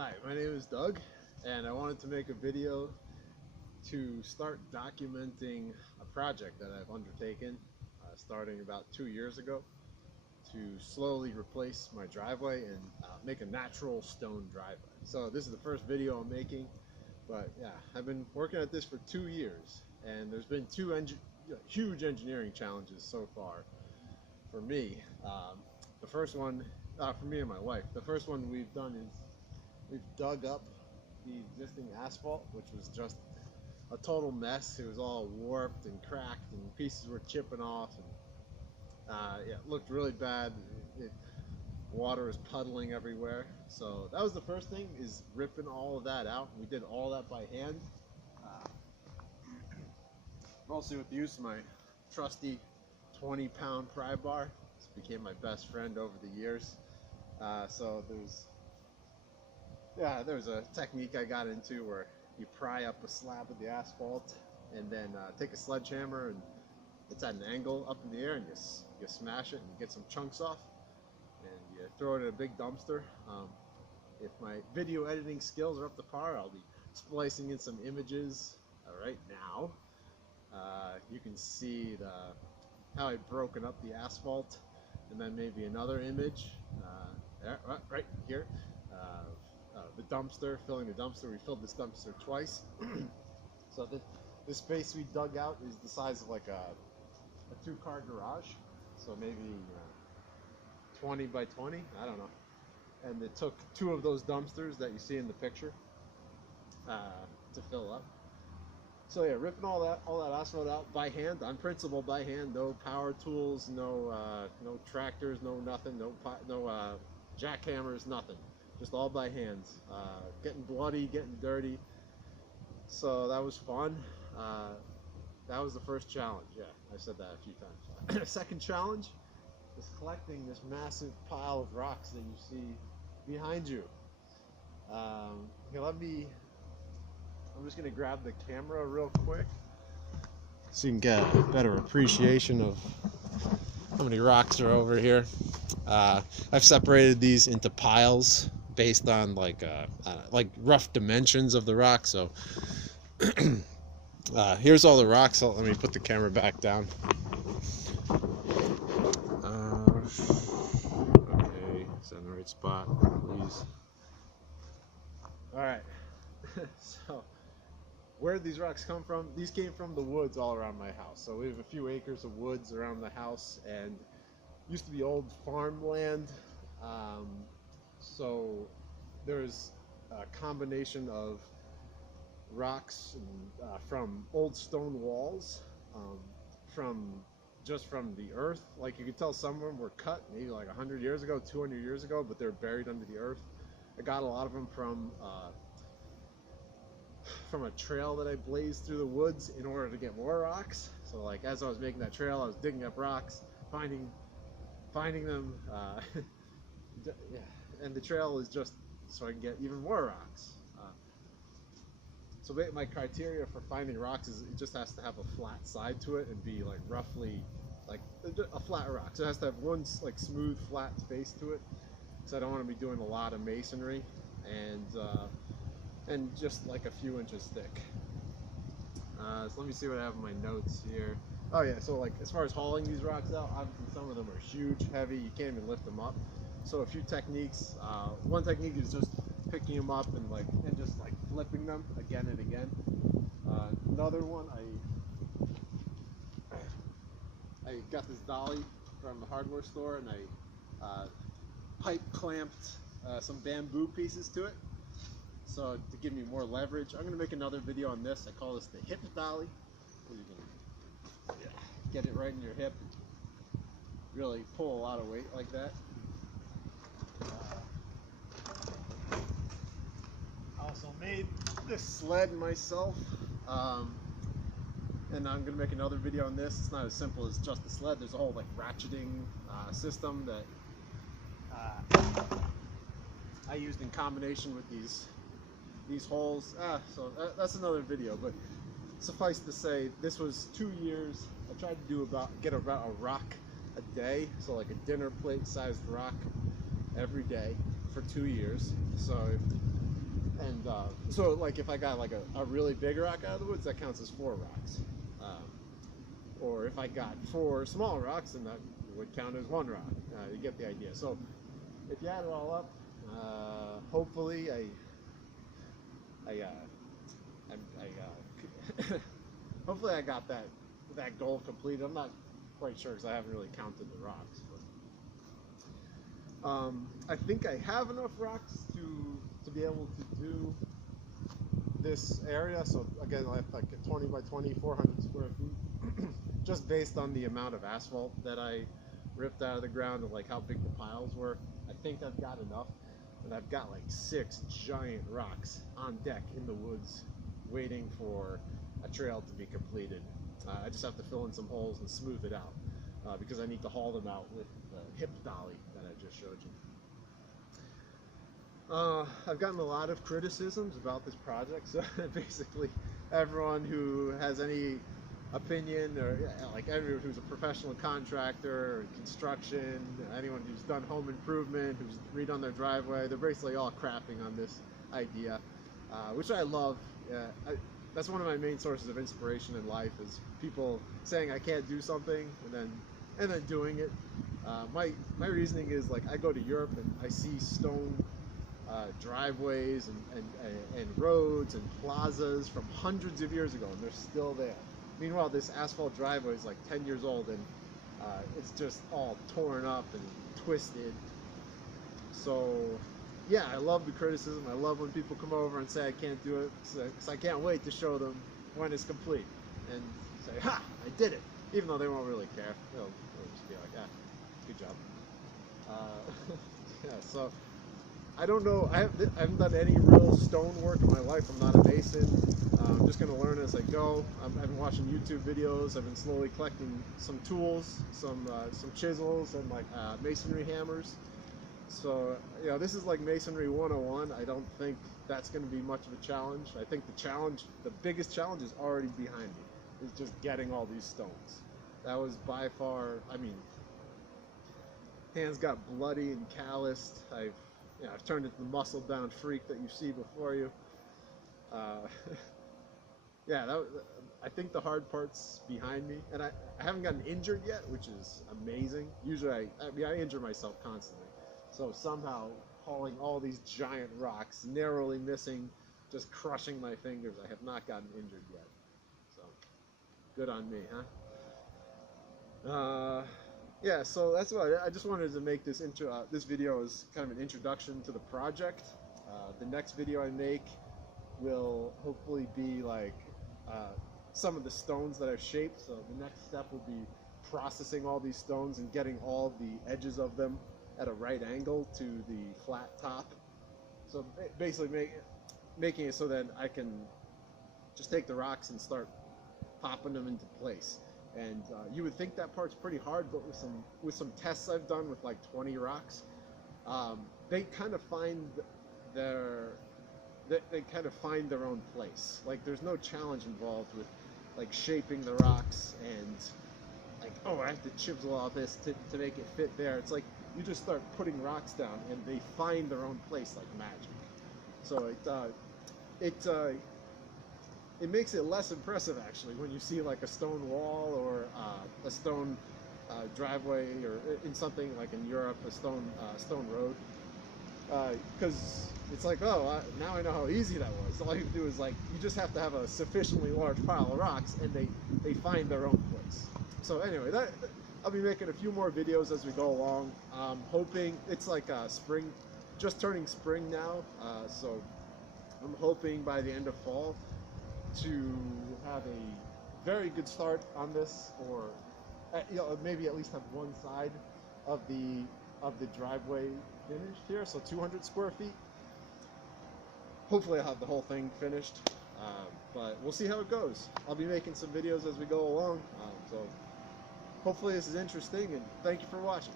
Hi, my name is Doug, and I wanted to make a video to start documenting a project that I've undertaken starting about 2 years ago to slowly replace my driveway and make a natural stone driveway. So this is the first video I'm making, but yeah, I've been working at this for 2 years, and there's been huge engineering challenges so far for me. The first one, for me and my wife, the first one we've done is we've dug up the existing asphalt, which was just a total mess. It was all warped and cracked, and pieces were chipping off, and yeah, it looked really bad. Water was puddling everywhere. So that was the first thing, is ripping all of that out. We did all that by hand, mostly with the use of my trusty 20-pound pry bar. This became my best friend over the years. So there's a technique I got into where you pry up a slab of the asphalt and then take a sledgehammer, and it's at an angle up in the air, and you smash it and you get some chunks off, and you throw it in a big dumpster. If my video editing skills are up to par, I'll be splicing in some images right now. You can see how I've broken up the asphalt, and then maybe another image right here. The dumpster, filling the dumpster. We filled this dumpster twice. So this space we dug out is the size of like a 2-car garage, so maybe 20 by 20, I don't know. And it took 2 of those dumpsters that you see in the picture to fill up. So yeah, ripping all that asphalt out by hand, on principle, by hand. No power tools, no tractors, no nothing, no jackhammers, nothing. Just all by hand. Getting bloody, getting dirty. So that was fun. That was the first challenge. Yeah, I said that a few times. Second challenge is collecting this massive pile of rocks that you see behind you. Here, I'm just gonna grab the camera real quick so you can get a better appreciation of how many rocks are over here. I've separated these into piles based on like rough dimensions of the rock. So here's all the rocks. Let me put the camera back down. Okay, it's in the right spot, please. All right. So where did these rocks come from? These came from the woods all around my house. So we have a few acres of woods around the house, and used to be old farmland. So there's a combination of rocks from old stone walls, from the earth. Like, you could tell some of them were cut maybe like 100 years ago, 200 years ago, but they're buried under the earth. I got a lot of them from a trail that I blazed through the woods in order to get more rocks. So like, as I was making that trail, I was digging up rocks, finding them, yeah, and the trail is just so I can get even more rocks. So my criteria for finding rocks is it just has to have a flat side to it and be like roughly like a flat rock. So it has to have one like smooth flat face to it. So I don't want to be doing a lot of masonry, and just like a few inches thick. So let me see what I have in my notes here. Oh yeah, so like as far as hauling these rocks out, obviously some of them are huge, heavy, you can't even lift them up. So a few techniques. One technique is just picking them up and just flipping them again and again. Another one, I got this Dolly from the hardware store, and I pipe clamped some bamboo pieces to it, so to give me more leverage. I'm going to make another video on this. I call this the hip Dolly. You can get it right in your hip, really pull a lot of weight like that. I also made this sled myself, and I'm going to make another video on this. It's not as simple as just the sled. There's a whole ratcheting system that I used in combination with these holes. So that's another video, but suffice to say, this was 2 years. I tried to get about a rock a day, so like a dinner plate sized rock every day for 2 years. So And so like if I got like a really big rock out of the woods, that counts as 4 rocks. Or if I got 4 small rocks, then that would count as 1 rock. You get the idea. So if you add it all up, hopefully hopefully I got that goal completed. I'm not quite sure because I haven't really counted the rocks. But, I think I have enough rocks to be able to do this area. So again, I have like a 20 by 20, 400 square feet, just based on the amount of asphalt that I ripped out of the ground and like how big the piles were. I think I've got enough, and I've got like 6 giant rocks on deck in the woods waiting for a trail to be completed. I just have to fill in some holes and smooth it out because I need to haul them out with the hip dolly that I just showed you. I've gotten a lot of criticisms about this project, so basically everyone who has any opinion, or like everyone who's a professional contractor or construction, anyone who's done home improvement, who's redone their driveway, they're basically all crapping on this idea, which I love. That's one of my main sources of inspiration in life, is people saying I can't do something and then doing it. My reasoning is, like, I go to Europe and I see stone driveways and roads and plazas from hundreds of years ago, and they're still there. Meanwhile, this asphalt driveway is like 10 years old, and it's just all torn up and twisted. So yeah, I love the criticism. I love when people come over and say I can't do it, because I can't wait to show them when it's complete and say, ha, I did it, even though they won't really care. They'll just be like, ah, good job. Yeah, so I don't know. I haven't done any real stone work in my life. I'm not a mason. I'm just going to learn as I go. I've been watching YouTube videos. I've been slowly collecting some tools, some chisels, and like masonry hammers. So, you know, this is like Masonry 101. I don't think that's going to be much of a challenge. I think the biggest challenge is already behind me. Is just getting all these stones. That was by far, I mean, hands got bloody and calloused. I've turned into the muscle-bound freak that you see before you. Yeah, I think the hard part's behind me, and I haven't gotten injured yet, which is amazing. Usually, I injure myself constantly. So somehow, hauling all these giant rocks, narrowly missing, just crushing my fingers, I have not gotten injured yet. So, good on me, huh? Yeah, so that's about it. I just wanted to make this this video as kind of an introduction to the project. The next video I make will hopefully be like some of the stones that I've shaped. So the next step will be processing all these stones and getting all the edges of them at a right angle to the flat top. So basically making it so that I can just take the rocks and start popping them into place. And you would think that part's pretty hard, but with some tests I've done with like 20 rocks, they kind of find their own place. Like, there's no challenge involved with like shaping the rocks and like, oh, I have to chisel all this to make it fit there. It's like you just start putting rocks down and they find their own place like magic. So it makes it less impressive, actually, when you see like a stone wall or a stone driveway, or in something like in Europe, a stone road, because it's like, oh, now I know how easy that was. All you have to do is, like, you just have to have a sufficiently large pile of rocks, and they find their own place. So anyway, I'll be making a few more videos as we go along. Hoping it's like spring, just turning spring now, so I'm hoping by the end of fall to have a very good start on this, or maybe at least have one side of the driveway finished here, so 200 square feet. Hopefully I'll have the whole thing finished, but we'll see how it goes. I'll be making some videos as we go along, so hopefully this is interesting, and thank you for watching.